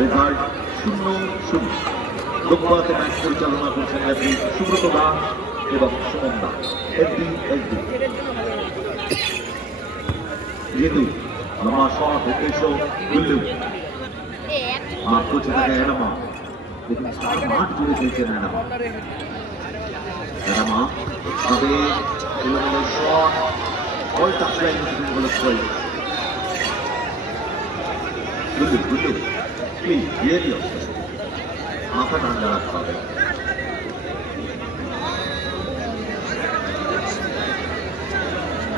রেজাল্ট 0-0। লোকপাতে ম্যাচ পরিচালনা করছেন রেফারি সুব্রত দাস এবং সুমন দাস। এসডি যেহেতু লম্বা শট এসো গুল্লু মাঠ করছে তাকে এনামা, দেখুন মাঠ জুড়ে খেলছেন এনামা তবে এলোমেলো শট বল টাচলাইন হলো ছয়। গুল্লু মাথা ঠান্ডা রাখতে হবে।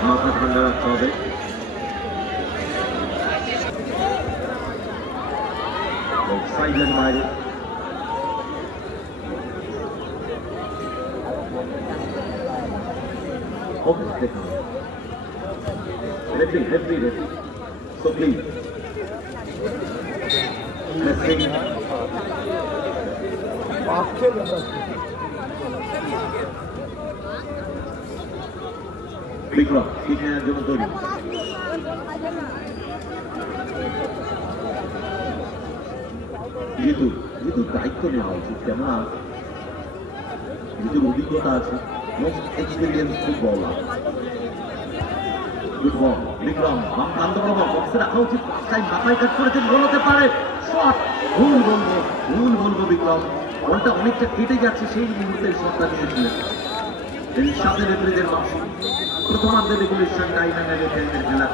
মাথা ঠান্ডা রাখতে হবে। সাইডের বাইরে So please, বিক্রম ঠিক নেওয়ার জন্য তৈরি। যেহেতু দায়িত্ব নেওয়া উচিত, কেননা যেহেতু অভিজ্ঞতা আছে, most experience footballer. Good ball Bikram, বক্সে রাখা উচিত, মাথায় কাজ করেছেন, গোল হতে পারে। শট ভুল বলবো বিক্রম, বলটা অনেকটা কেটে যাচ্ছে, সেই মুহূর্তে শটটা নিয়েছিলেন। এই সাথে রেফারিদের মাসি প্রথমার্ধে রেগুলেশন টাইম খেলা